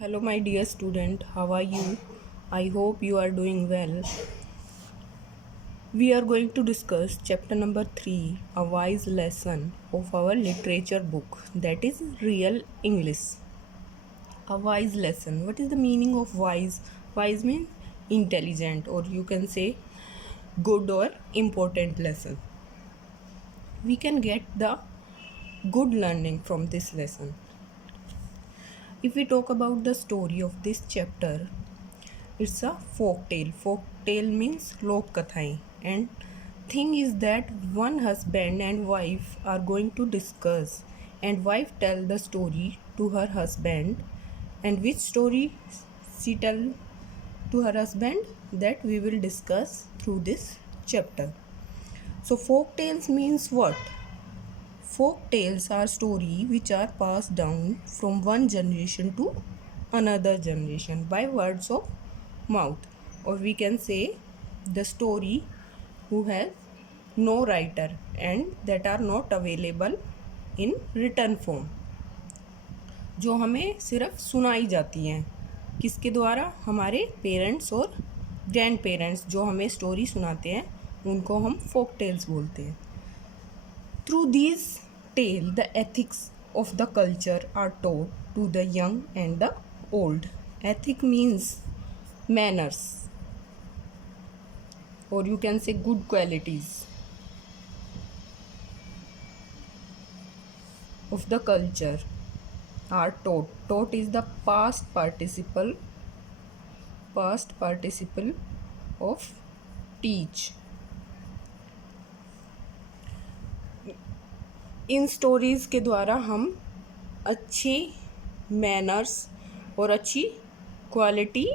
Hello, my dear student. How are you? I hope you are doing well. We are going to discuss chapter number 3, a wise lesson of our literature book, that is Real English. A wise lesson. What is the meaning of wise? Wise means intelligent, or you can say good or important lesson. We can get the good learning from this lesson. If we talk about the story of this chapter, it's a folk tale. Folk tale means lok kathaएं. And thing is that one husband and wife are going to discuss, and wife tell the story to her husband. And which story she tell to her husband, that we will discuss through this chapter. So folk tales means what? Folk tales are stories which are passed down from one generation to another generation by words of mouth, or we can say the story who has no writer and that are not available in written form, जो हमें सिर्फ सुनाई जाती हैं. किसके द्वारा? हमारे parents और ग्रैंड पेरेंट्स जो हमें स्टोरी सुनाते हैं उनको हम फोक टेल्स बोलते हैं. Through these tales, the ethics of the culture are taught to the young and the old. Ethic means manners, or you can say good qualities of the culture are taught. Taught is the past participle of teach. In stories के द्वारा हम अच्छे manners और अच्छी quality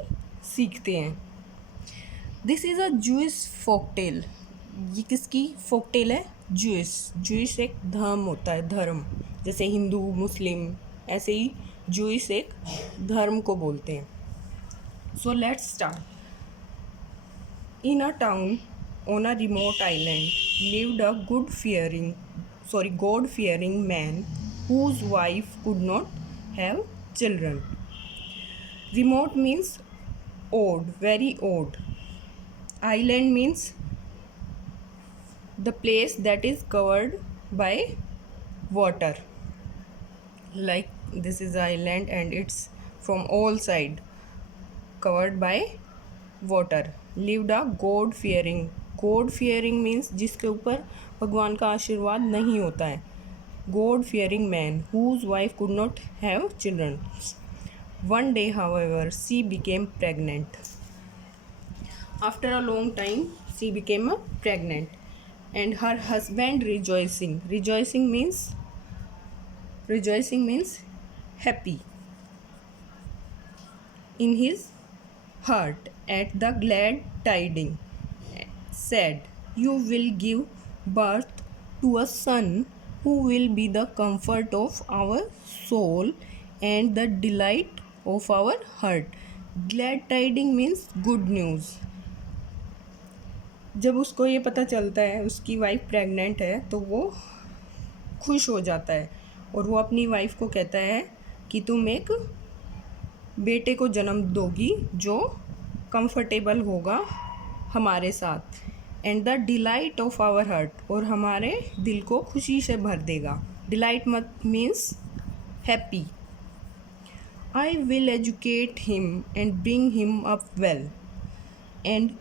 सीखते हैं. This is a Jewish folk tale. ये किसकी फोक टेल है? जूइश एक धर्म होता है, धर्म. जैसे हिंदू, मुस्लिम, ऐसे ही जूइश एक धर्म को बोलते हैं. So let's start. In a town on a remote island lived a God fearing man whose wife could not have children. Remote means odd, very odd. Island means the place that is covered by water. Like this is island and it's from all side covered by water. Lived a God fearing means जिसके ऊपर भगवान का आशीर्वाद नहीं होता है. God fearing man whose wife could not have children. One day, however, she became pregnant. After a long time, she became pregnant, and her husband rejoicing. Rejoicing means happy in his heart at the glad tidings, said, "You will give birth to a son who will be the comfort of our soul and the delight of our heart." Glad tidings means good news. जब उसको ये पता चलता है उसकी wife pregnant है तो वो खुश हो जाता है और वो अपनी वाइफ को कहता है कि तुम एक बेटे को जन्म दोगी जो कंफर्टेबल होगा हमारे साथ, and the delight of our heart, और हमारे दिल को खुशी से भर देगा. Delight means happy. I will educate him and bring him up well and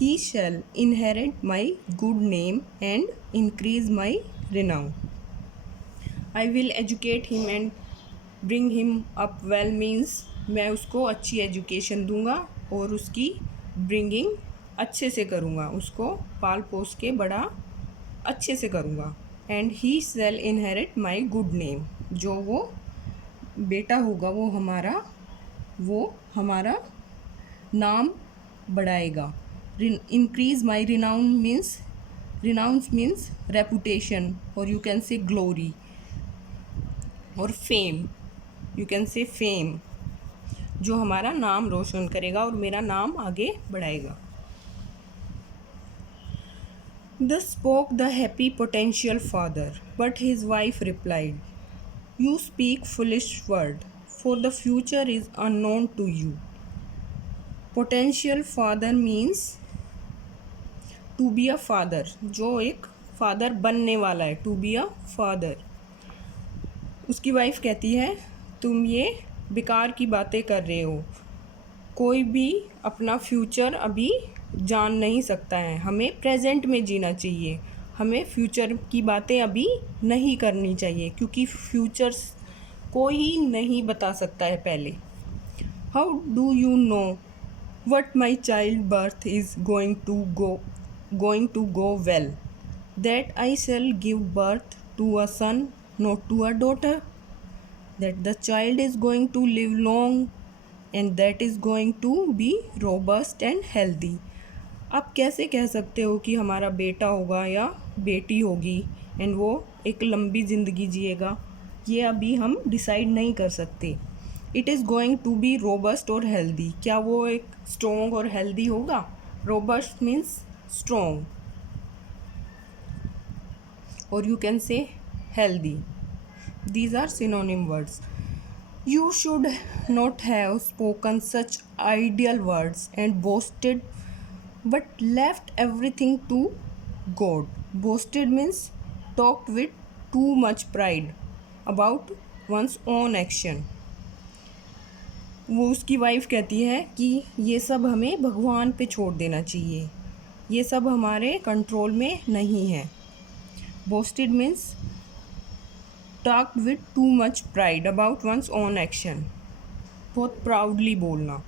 he shall inherit my good name and increase my renown. I will educate him and bring him up well means मैं उसको अच्छी education दूंगा और उसकी bringing अच्छे से करूँगा, उसको पाल पोस के बड़ा अच्छे से करूँगा. And he shall inherit my good name, जो वो बेटा होगा वो हमारा नाम बढ़ाएगा. Increase my renown means reputation, और यू कैन से ग्लोरी, और fame, you can say fame, जो हमारा नाम रोशन करेगा और मेरा नाम आगे बढ़ाएगा. Thus spoke the happy potential father, but his wife replied, "You speak foolish word, for the future is unknown to you. Potential father means to be a father, जो एक फादर बनने वाला है, to be a father. उसकी wife कहती है तुम ये बेकार की बातें कर रहे हो, कोई भी अपना फ्यूचर अभी जान नहीं सकता है, हमें प्रेजेंट में जीना चाहिए, हमें फ्यूचर की बातें अभी नहीं करनी चाहिए क्योंकि फ्यूचर कोई नहीं बता सकता है पहले. How do you know what my child birth is going to go well, that I shall give birth to a son, not to a daughter, that the child is going to live long and that is going to be robust and healthy. आप कैसे कह सकते हो कि हमारा बेटा होगा या बेटी होगी एंड वो एक लंबी ज़िंदगी जिएगा, ये अभी हम डिसाइड नहीं कर सकते. It is going to be robust और हेल्दी, क्या वो एक स्ट्रॉन्ग और हेल्दी होगा? रोबस्ट मीन्स स्ट्रॉन्ग और you can say healthy. These are synonym words. You should not have spoken such ideal words and boasted, but left everything to God. Boasted means talked with too much pride about one's own action. वो उसकी wife कहती है कि ये सब हमें भगवान पे छोड़ देना चाहिए, ये सब हमारे कंट्रोल में नहीं है. Boasted means talked with too much pride about one's own action. बहुत प्राउडली बोलना.